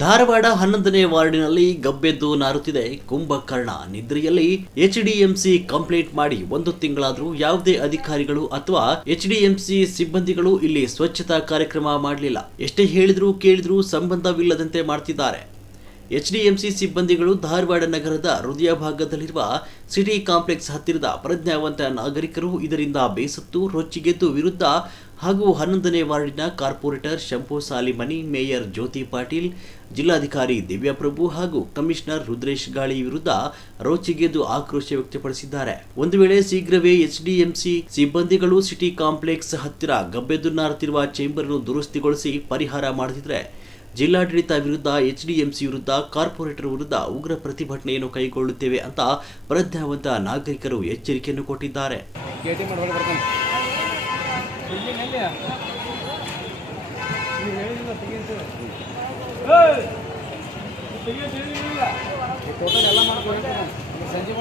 ಧಾರವಾಡ ಹನ್ನೊಂದನೇ ವಾರ್ಡಿನಲ್ಲಿ ಗಬ್ಬೆದ್ದು ನಾರುತ್ತಿದೆ. ಕುಂಭಕರ್ಣ ನಿದ್ರೆಯಲ್ಲಿ ಎಚ್ಡಿಎಂಸಿ ಕಂಪ್ಲೇಂಟ್ ಮಾಡಿ ಒಂದು ತಿಂಗಳಾದರೂ ಯಾವುದೇ ಅಧಿಕಾರಿಗಳು ಅಥವಾ ಎಚ್ಡಿಎಂಸಿ ಸಿಬ್ಬಂದಿಗಳು ಇಲ್ಲಿ ಸ್ವಚ್ಛತಾ ಕಾರ್ಯಕ್ರಮ ಮಾಡಲಿಲ್ಲ. ಎಷ್ಟೇ ಹೇಳಿದ್ರು ಕೇಳಿದ್ರು ಸಂಬಂಧವಿಲ್ಲದಂತೆ ಮಾಡ್ತಿದ್ದಾರೆ. ಎಚ್ಡಿಎಂಸಿ ಸಿಬ್ಬಂದಿಗಳು ಧಾರವಾಡ ನಗರದ ಹೃದಯ ಭಾಗದಲ್ಲಿರುವ ಸಿಟಿ ಕಾಂಪ್ಲೆಕ್ಸ್ ಹತ್ತಿರದ ಪ್ರಜ್ಞಾವಂತ ನಾಗರಿಕರು ಇದರಿಂದ ಬೇಸತ್ತು, ರೊಚ್ಚಿಗೆದ್ದು ವಿರುದ್ಧ ಹಾಗೂ ಹನ್ನೊಂದನೇ ವಾರ್ಡಿನ ಕಾರ್ಪೊರೇಟರ್ ಶಂಭು ಸಾಲಿಮನಿ ಮೇಯರ್ ಜ್ಯೋತಿ ಪಾಟೀಲ್, ಜಿಲ್ಲಾಧಿಕಾರಿ ದಿವ್ಯಾಪ್ರಭು ಹಾಗೂ ಕಮಿಷನರ್ ರುದ್ರೇಶ್ ಗಾಳಿ ವಿರುದ್ಧ ರೋಚಿಗೆದ್ದು ಆಕ್ರೋಶ ವ್ಯಕ್ತಪಡಿಸಿದ್ದಾರೆ. ಒಂದು ವೇಳೆ ಶೀಘ್ರವೇ ಎಚ್ಡಿಎಂಸಿ ಸಿಬ್ಬಂದಿಗಳು ಸಿಟಿ ಕಾಂಪ್ಲೆಕ್ಸ್ ಹತ್ತಿರ ಗಬ್ಬೆದುನ್ನಾರುತ್ತಿರುವ ಚೇಂಬರ್ ದುರಸ್ತಿಗೊಳಿಸಿ ಪರಿಹಾರ ಮಾಡದಿದ್ರೆ ಜಿಲ್ಲಾಡಳಿತ ವಿರುದ್ಧ ಎಚ್ಡಿಎಂಸಿ ವಿರುದ್ಧ ಕಾರ್ಪೊರೇಟರ್ ವಿರುದ್ಧ ಉಗ್ರ ಪ್ರತಿಭಟನೆಯನ್ನು ಕೈಗೊಳ್ಳುತ್ತೇವೆ ಅಂತ ಪ್ರಜ್ಞಾವಂತ ನಾಗರಿಕರು ಎಚ್ಚರಿಕೆಯನ್ನು ಕೊಟ್ಟಿದ್ದಾರೆ. ಸಂಜೆ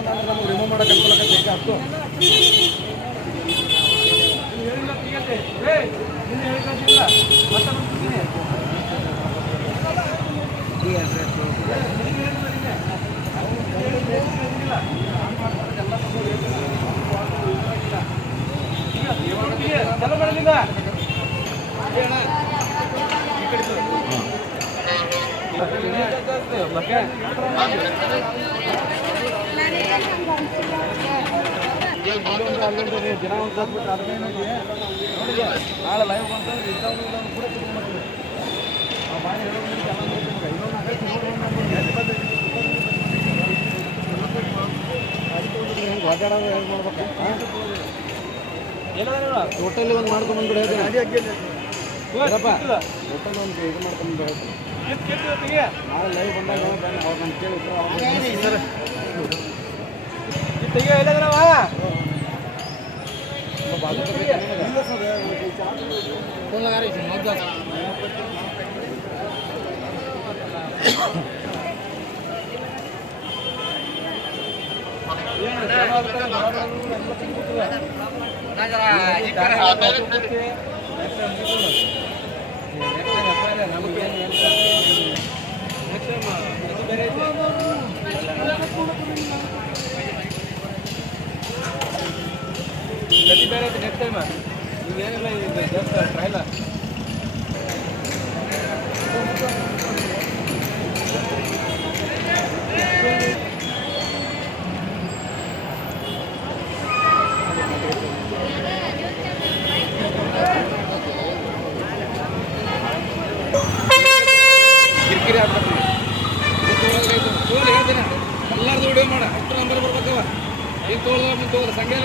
ಬಂದ ಅಂದ್ರೆ ನಮಗೆ ರಿಮೂವ್ ಮಾಡಕ್ಕೆ ಅನುಕೂಲ ಆಗತ್ತೆ ಹತ್ತು ಜನ ಒಂದು ಸತ್ಬಿಟ್ಟು ಅದ್ರ ನಾಳೆ ಲೈವ್ ಬಂತು ಇಂಥವ್ರು ಇಲ್ಲೊಂದು ಕೂಡ ಚಿಕ್ಕ ಮಾಡ್ತೀವಿ ಆ ಬಾಯಿ ಹೇಳೋದ್ರಿಂದ ಎಲ್ಲ ನೋಡ್ತೀವಿ ಇನ್ನೊಂದು ನಾಲ್ಕೈದು ನೋಡ್ರಿ ನಮ್ಗೆ ಎಲ್ಲಿ ಬಂದು ಹೆಂಗೆ ಒದ್ದಾಡೋದು ಹೆಂಗೆ ಮಾಡ್ಬೇಕು ಟೋಟಲಿ ಒಂದು ಮಾಡ್ಕೊಂಡು ಬಂದ್ಬಿಡ ಟೋಟಲ್ ಒಂದು ಇದು ಮಾಡ್ಕೊಂಡು ಬಂದ್ಬಿಡ ನಾಳೆ ಲೈವ್ ಬಂದಾಗ ಅವ್ರು ನಾನು ಕೇಳಿದ್ರು ಗತಿ ಬೇರೆ ಐತೆ ನೆಕ್ಸ್ಟ್ ಟೈಮ್ ಇವೇನಿಲ್ಲ ಇದು ಜಸ್ಟ್ ಟ್ರೈಲ ಈಗ ತೋಳ್ದ ಮುಂದೆ ತೋಳ ಸಂಖ್ಯೆ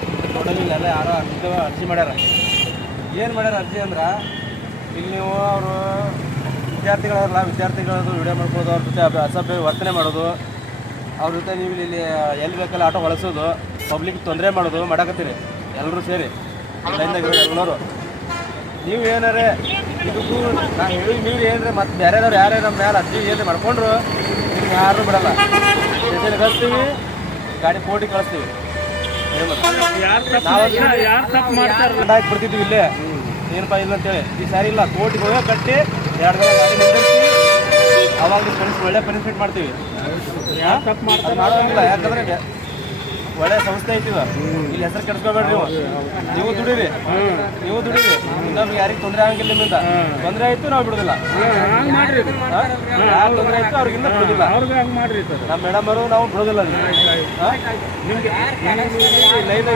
ಟೋಟಲ್ ಎಲ್ಲ ಯಾರೋ ಅರ್ಜಿ ಅರ್ಜಿ ಮಾಡ್ಯಾರ. ಏನು ಮಾಡ್ಯಾರ ಅರ್ಜಿ ಅಂದ್ರೆ, ಇಲ್ಲಿ ನೀವು ಅವರು ವಿದ್ಯಾರ್ಥಿಗಳಲ್ಲ ವಿದ್ಯಾರ್ಥಿಗಳದ್ದು ವಿಡಿಯೋ ಮಾಡ್ಬೋದು ಅವ್ರ ಜೊತೆ ಅಸಭ್ಯ ವರ್ತನೆ ಮಾಡೋದು, ಅವ್ರ ಜೊತೆ ನೀವು ಇಲ್ಲಿ ಎಲ್ಲಿ ಬೇಕಲ್ಲ ಆಟೋ ಬಳಸೋದು ಪಬ್ಲಿಕ್ ತೊಂದರೆ ಮಾಡೋದು ಮಾಡಕತ್ತೀರಿ ಎಲ್ಲರೂ ಸೇರಿ ಎಲ್ಲರೂ. ನೀವು ಏನಾರೇ ಇದಕ್ಕೂ ನಾನು ಹೇಳಿ ನೀವು ಏನ್ರಿ, ಮತ್ತೆ ಬೇರೆದವ್ರು ಯಾರೇ ನಮ್ಮ ಮೇಲೆ ಅರ್ಜಿ ಏನು ಮಾಡ್ಕೊಂಡ್ರು ಯಾರು ಬಿಡಲ್ಲ. ಕಳಿಸ್ತೀವಿ ಗಾಡಿ ಕೋರ್ಟಿಗೆ ಕಳಿಸ್ತೀವಿ. ಬರ್ತಿದ್ವಿ ಇಲ್ಲೇ ಏನಪ್ಪ ಇಲ್ಲ ಅಂತೇಳಿ ಈ ಸಾರಿ ಇಲ್ಲ ಕೋರ್ಟಿಗೆ ಹೋಗಿ ಕಟ್ಟಿ ಎರಡು ನಿಂದಿರ್ಸಿ ಅವಾಗ ಪನಿಷ್ ಒಳ್ಳೆ ಪನಿಷ್ಮೆಂಟ್ ಮಾಡ್ತೀವಿ ಯಾರು ತಪ್ಪು ಯಾಕಂದ್ರೆ ಒಳ್ಳೆ ಸಂಸ್ಥೆ ಐತಿ. ಇಲ್ಲಿ ಹೆಸರು ಕೆಡಿಸ್ಕೋಬೇಡ್ರಿ ನೀವು ನೀವು ದುಡೀರಿ. ನೀವು ದುಡಿರಿ. ನಮ್ಗೆ ಯಾರಿಗೆ ತೊಂದರೆ ಆಗಂಗಿಲ್ಲ ನಿಮ್ಮಿಂದ. ತೊಂದರೆ ಆಯ್ತು ನಾವು ಬಿಡುದಿಲ್ಲ. ಯಾರು ತೊಂದರೆ ಆಯ್ತು ಅವ್ರಿಗಿಂತ ಬಿಡುದಿಲ್ಲ. ನಮ್ಮ ಮೇಡಮ್ ಅವರು ನಾವು ಬಿಡೋದಿಲ್ಲ ನಿಮ್ಗೆ ಲೈನ್